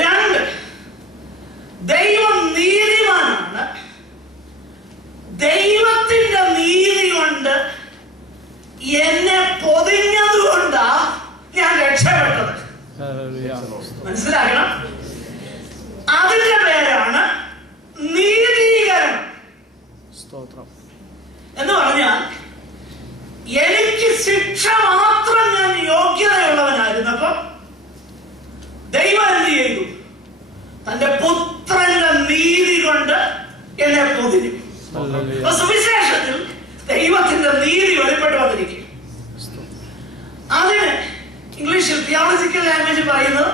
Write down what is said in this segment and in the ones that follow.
രണ്ട്, ദൈവം നീതിമാനാണ്. ദൈവത്തിന്റെ നീതി കൊണ്ട് എന്നെ പൊതിഞ്ഞതുകൊണ്ടാ ഞാൻ രക്ഷപ്പെട്ടത്. മനസ്സിലാക്കണം. അതിന്റെ പേരാണ് നീതീകരണം. എന്ന് പറഞ്ഞാൽ എനിക്ക് ശിക്ഷ മാത്രം ഞാൻ യോഗ്യതയുള്ളവനായിരുന്നപ്പോ ദൈവം എന്ത് ചെയ്തു? തന്റെ പുത്രന്റെ നീതി കൊണ്ട് എന്നെ പൊതിഞ്ഞു. സുവിശേഷത്തിൽ ദൈവത്തിന്റെ നീതി വെളിപ്പെട്ടു വന്നിരിക്കും. അതിന് ഇംഗ്ലീഷിൽ തിയോളജിക്കൽ ലാംഗ്വേജ് പറയുന്നത്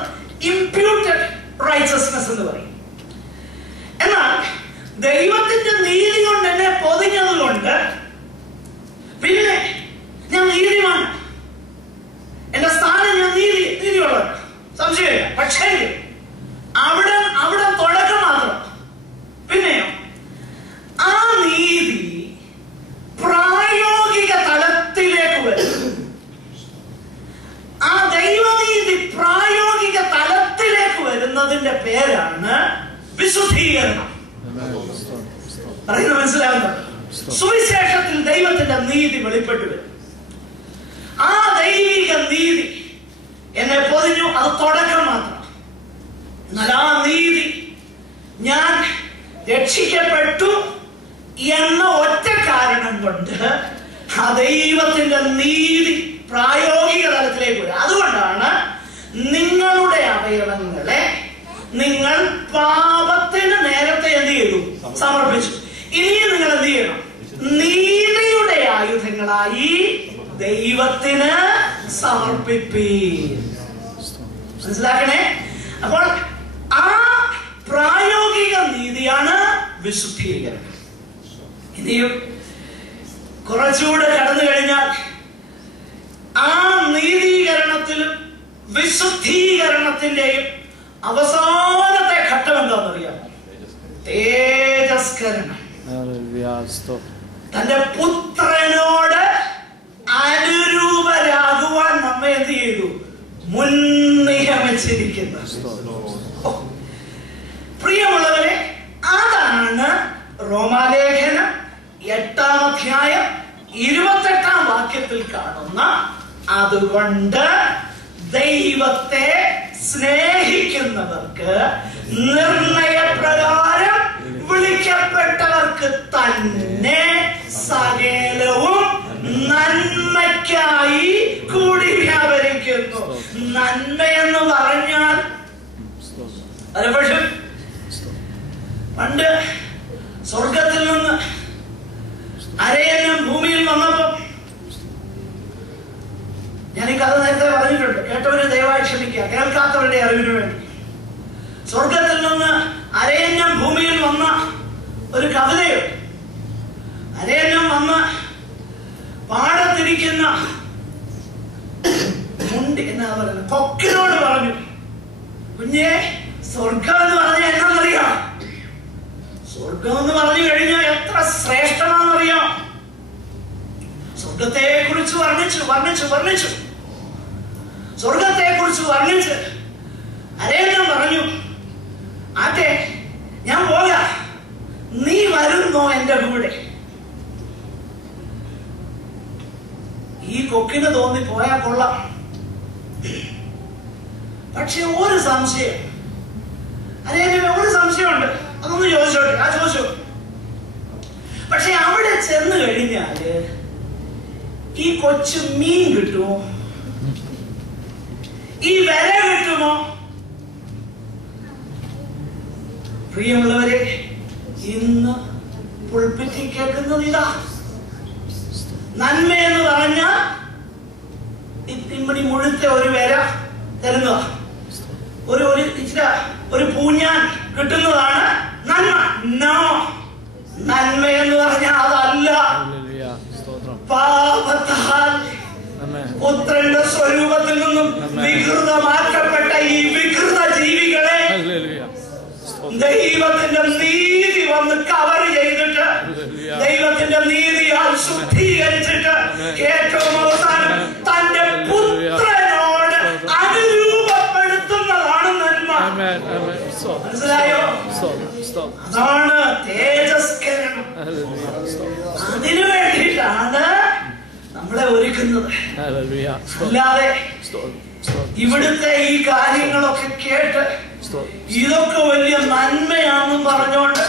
ഇംപ്യൂട്ടഡ് റൈച്ചസ്നെസ് എന്ന് പറയും. എന്നാൽ ദൈവത്തിന്റെ നീതി കൊണ്ട് എന്നെ പൊതിഞ്ഞത് കൊണ്ട് പിന്നെ ഞാൻ നീതിമാണ്. എന്റെ സ്ഥാനം ഞാൻ നീതിയുള്ളവൻ, സംശയമില്ല. പക്ഷേ അവിടെ തുടക്കം മാത്രം. പിന്നെയോ ആ നീതി പ്രായോഗിക തലത്തിലേക്ക് വരും. ആ ദൈവനീതി പ്രായോഗിക തലത്തിലേക്ക് വരുന്നതിന്റെ പേരാണ് വിശുദ്ധീകരണം. പറയുന്നത് മനസ്സിലാകുന്നുണ്ട്? സുവിശേഷത്തിൽ ദൈവത്തിന്റെ നീതി വെളിപ്പെട്ടു വരും. ആ ദൈവിക നീതി എന്നെ പൊതിഞ്ഞു. അത് തുടക്കം മാത്രം. എന്നാൽ ആ നീതി ഞാൻ രക്ഷിക്കപ്പെട്ടു എന്ന ഒറ്റ കാരണം കൊണ്ട് ആ ദൈവത്തിന്റെ നീതി പ്രായോഗിക തലത്തിലേക്ക് വരും. അതുകൊണ്ടാണ് നിങ്ങളുടെ അവയവങ്ങളെ നിങ്ങൾ പാപത്തിന് നേരത്തെ എന്ത് ചെയ്തു? സമർപ്പിച്ചു. ഇനിയും നിങ്ങൾ എന്ത് ചെയ്യണം? നീതിയുടെ ആയുധങ്ങളായി ദൈവത്തിന് സമർപ്പിപ്പീൻ. മനസ്സിലാക്കണേ. അപ്പോൾ ആ പ്രായോഗിക നീതിയാണ് വിശുദ്ധീകരണം. ഇനിയും കുറച്ചുകൂടെ കടന്നു കഴിഞ്ഞാൽ ആ നീതീകരണത്തിലും വിശുദ്ധീകരണത്തിന്റെയും അവസാനത്തെ ഘട്ടം എന്താണെന്നറിയാം? തേജസ്കരണം. തന്റെ പുത്രനോട് അനുരൂപരാകുവാൻ നമ്മെ എന്ത് ചെയ്തു? മുൻനിയമിച്ചിരിക്കുന്നു. പ്രിയമുള്ളവരെ, അതാണ് റോമാലേഖനം 8-ാം അധ്യായം 28-ാം വാക്യത്തിൽ കാണുന്ന അതുകൊണ്ട് ദൈവത്തെ സ്നേഹിക്കുന്നവർക്ക് നിർണയപ്രകാരം വിളിക്കപ്പെട്ടവർക്ക് തന്നെ സകലവും നന്മയ്ക്കായി കൂടി വ്യാപരിക്കുന്നു. നന്മയെന്ന് പറഞ്ഞാൽ പലപ്പോഴും പണ്ട് സ്വർഗത്തിൽ നിന്ന് അരയന്നം ഭൂമിയിൽ വന്നപ്പോ, ഞാൻ ഈ കഥ നേരത്തെ പറഞ്ഞിട്ടുണ്ട്, കേട്ടവര് ദയവായി ക്ഷമിക്കുക, കേൾക്കാത്തവരുടെ അറിവിന് വേണ്ടി. സ്വർഗത്തിൽ നിന്ന് അരയന്നം ഭൂമിയിൽ വന്ന ഒരു കവിതയുണ്ട്. അരയന്നം വന്ന് പാടത്തിരിക്കുന്ന എന്നാ പറയുന്നത് കൊക്കിനോട് പറഞ്ഞു, കുഞ്ഞേ, സ്വർഗം എന്ന് പറഞ്ഞാൽ എന്നാന്നറിയാം? സ്വർഗം എന്ന് പറഞ്ഞു കഴിഞ്ഞാൽ എത്ര ശ്രേഷ്ഠമാണെന്നറിയാം. സ്വർഗത്തെ കുറിച്ച് വർണ്ണിച്ചു. സ്വർഗത്തെ കുറിച്ച് വർണ്ണിച്ച് അരയന്നം പറഞ്ഞു, ആട്ടെ, ഞാൻ പോകാം, നീ വരുന്നോ എന്റെ കൂടെ? ഈ കൊക്കിന് തോന്നി പോയാൽ കൊള്ളാം. പക്ഷെ ഒരു സംശയം, അരയന്നം ഒരു സംശയമുണ്ട്. അതൊന്ന് ചോദിച്ചോട്ടെ. ചോദിച്ചു. പക്ഷെ അവിടെ ചെന്ന് കഴിഞ്ഞാല് ഈ കൊച്ചു മീൻ കിട്ടുമോ? ഈ വില കിട്ടുമോ? പ്രിയമുള്ളവരെ, ഇന്ന് പുൾപിറ്റിൽ കേൾക്കുന്നത് ഇതാ. നന്മ എന്ന് പറഞ്ഞ ഇത്തിമ്പടി മുഴുത്ത ഒരു വില തരുന്നതാ. ഒരു പൂഞ്ഞാൻ കിട്ടുന്നതാണ് നന്മ. നോ, നന്മ എന്ന് പറഞ്ഞാൽ അതല്ല. പാപത്താൽ പുത്രന്റെ സ്വരൂപത്തിൽ നിന്നും വികൃതമാക്കപ്പെട്ട ഈ വികൃത ജീവികളെ ദൈവത്തിന്റെ നീതി വന്ന് കവർ ചെയ്തിട്ട്, ദൈവത്തിന്റെ നീതിയാൽ ശുദ്ധീകരിച്ചിട്ട്, ഏറ്റവും അവസാനം തന്റെ പുത്രനോട് അനുരൂപ മനസ്സിലായോ? അതാണ് തേജസ്കരണം. അതിനു വേണ്ടിയിട്ടാണ് നമ്മളെ ഒരുക്കുന്നത്. അല്ലാതെ ഇവിടുത്തെ ഈ കാര്യങ്ങളൊക്കെ കേട്ട് ഇതൊക്കെ വലിയ നന്മയാണെന്നും പറഞ്ഞുകൊണ്ട്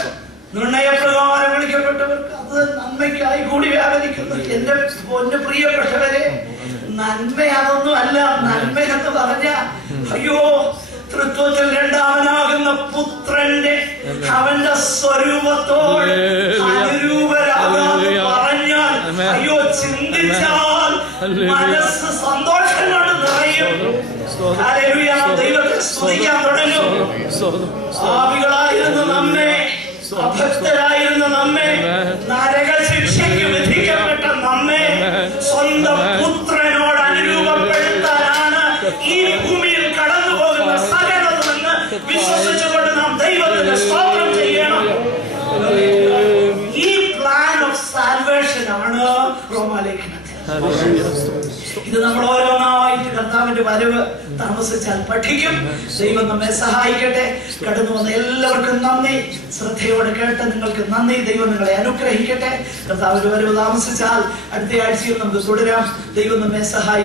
നിർണയപ്രകാരം വിളിക്കപ്പെട്ടവർക്ക് അത് നന്മയ്ക്കായി കൂടി വ്യാപരിക്കുന്നു. എന്റെ പൊന്നു പ്രിയപ്പെട്ടവരെ, നന്മ അതൊന്നും അല്ല. നന്മ എന്ന് പറഞ്ഞ അയ്യോ തൃത്വത്തിൽ രണ്ടാമനാകുന്ന പുത്രന്റെ അവന്റെ സ്വരൂപത്തോട് അനുരൂപരാകാതെ പറഞ്ഞാൽ, അയ്യോ ചിന്തിച്ചാൽ മനസ്സ് സന്തോഷം കൊണ്ട് നിറയും. ദൈവത്തെ സ്തുതിക്കാൻ തുടങ്ങും. പാപികളായിരുന്ന നമ്മെ, അഭക്തരായിരുന്ന നമ്മെ, നരക ശിക്ഷയ്ക്ക് വിധിക്കപ്പെട്ട നമ്മെ സ്വന്തം പുത്രനോട് അനുരൂപപ്പെടുത്താനാണ് ഈ ഭൂമിയിൽ കടന്നു പോകുന്ന സകലമെന്ന് വിശ്വസിച്ചുകൊണ്ട് നാം ദൈവത്തിന് സ്തോത്രം ചെയ്യണം. ഈ പ്ലാൻ ഓഫ് സാൽവേഷൻ ആണ് റോമാലേഖനത്തിൽ. ഇത് നമ്മൾ ഓരോന്നായിട്ട് കർത്താവിന്റെ വരവ് താമസിച്ചാൽ പഠിക്കും. ദൈവം നമ്മെ സഹായിക്കട്ടെ. കടന്നു വന്ന എല്ലാവർക്കും നന്ദി. ശ്രദ്ധയോടെ കേട്ട് നിങ്ങൾക്ക് നന്ദി. ദൈവം നിങ്ങളെ അനുഗ്രഹിക്കട്ടെ. കർത്താവിന്റെ വരവ് താമസിച്ചാൽ അടുത്ത ആഴ്ചയിൽ നമുക്ക് തുടരാം. ദൈവം നമ്മെ സഹായിക്കും.